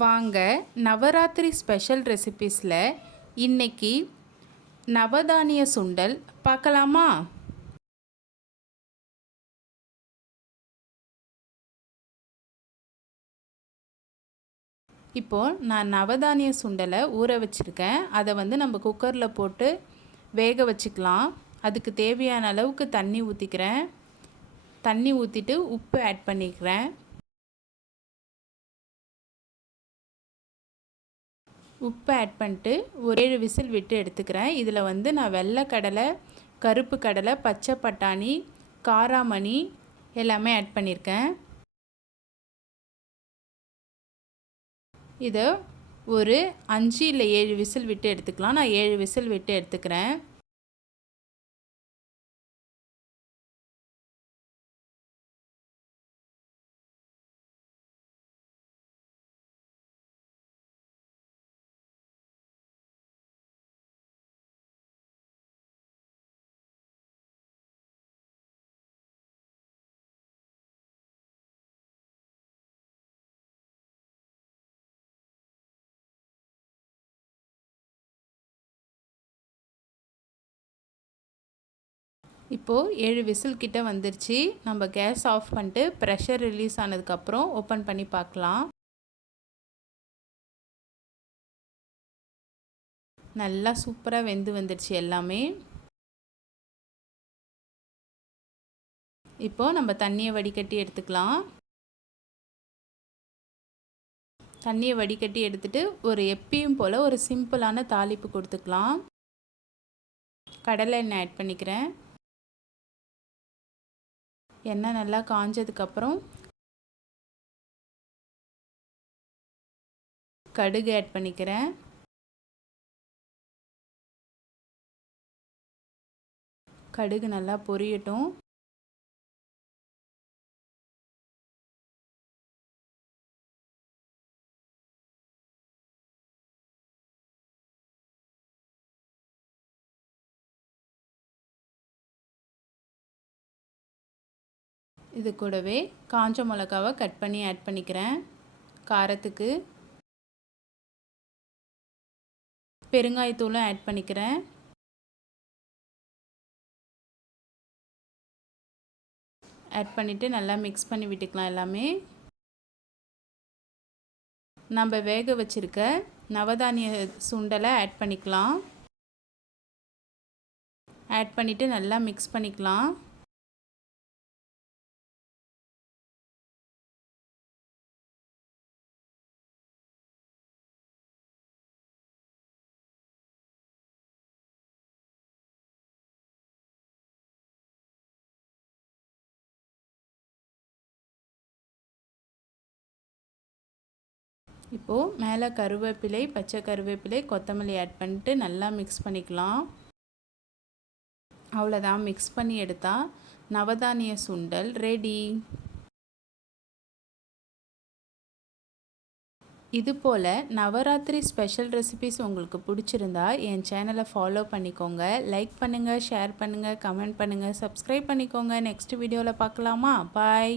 வாங்க நவராத்திரி ஸ்பெஷல் ரெசிபீஸில் இன்னைக்கு நவதானிய சுண்டல் பார்க்கலாமா? இப்போது நான் நவதானிய சுண்டலை ஊற வச்சுருக்கேன். அதை வந்து நம்ம குக்கரில் போட்டு வேக வச்சுக்கலாம். அதுக்கு தேவையான அளவுக்கு தண்ணி ஊற்றிக்கிறேன் தண்ணி ஊற்றிட்டு உப்பு ஆட் பண்ணிக்கிறேன். உப்பு ஆட் பண்ணிட்டு ஒரு ஏழு விசில் விட்டு எடுத்துக்கிறேன். இதில் வந்து நான் வெள்ளை கடலை கருப்பு கடலை பச்சை பட்டாணி காராமணி எல்லாமே ஆட் பண்ணியிருக்கேன். இதை ஒரு அஞ்சு இல்லை ஏழு விசில் விட்டு எடுத்துக்கலாம். நான் ஏழு விசில் விட்டு எடுத்துக்கிறேன். இப்போது ஏழு விசில் கிட்ட வந்துருச்சு. நம்ம கேஸ் ஆஃப் பண்ணிட்டு ப்ரெஷர் ரிலீஸ் ஆனதுக்கப்புறம் ஓப்பன் பண்ணி பார்க்கலாம். நல்லா சூப்பராக வெந்து வந்துடுச்சு எல்லாமே. இப்போது நம்ம தண்ணியை வடிகட்டி எடுத்துக்கலாம். தண்ணியை வடிகட்டி எடுத்துகிட்டு ஒரு எப்பயும் போல் ஒரு சிம்பிளான தாளிப்பு கொடுத்துக்கலாம். கடலை எண்ணெய் ஆட் பண்ணிக்கிறேன். எண்ணெய் நல்லா காஞ்சதுக்கப்புறம் கடுகு ஆட் பண்ணிக்கிறேன். கடுகு நல்லா பொரியட்டும். இது கூடவே காஞ்ச மிளகாவை கட் பண்ணி ஆட் பண்ணிக்கிறேன். காரத்துக்கு பெருங்காயத்தூளும் ஆட் பண்ணிக்கிறேன். ஆட் பண்ணிவிட்டு நல்லா மிக்ஸ் பண்ணி விட்டுக்கலாம் எல்லாமே. நம்ம வேக வச்சுருக்க நவதானிய சுண்டலை ஆட் பண்ணிக்கலாம். ஆட் பண்ணிவிட்டு நல்லா மிக்ஸ் பண்ணிக்கலாம். இப்போது மேலே கருவேப்பிலை பச்சை கருவேப்பிலை கொத்தமல்லி ஆட் பண்ணிட்டு நல்லா மிக்ஸ் பண்ணிக்கலாம். அவ்வளோதான் மிக்ஸ் பண்ணி எடுத்தால் நவதானிய சுண்டல் ரெடி இது போல் நவராத்திரி ஸ்பெஷல் ரெசிபிஸ் உங்களுக்கு பிடிச்சிருந்தா என் சேனலை ஃபாலோ பண்ணிக்கோங்க. லைக் பண்ணுங்கள் ஷேர் பண்ணுங்கள் கமெண்ட் பண்ணுங்கள் சப்ஸ்கிரைப் பண்ணிக்கோங்க. நெக்ஸ்ட் வீடியோவில் பார்க்கலாமா? பாய்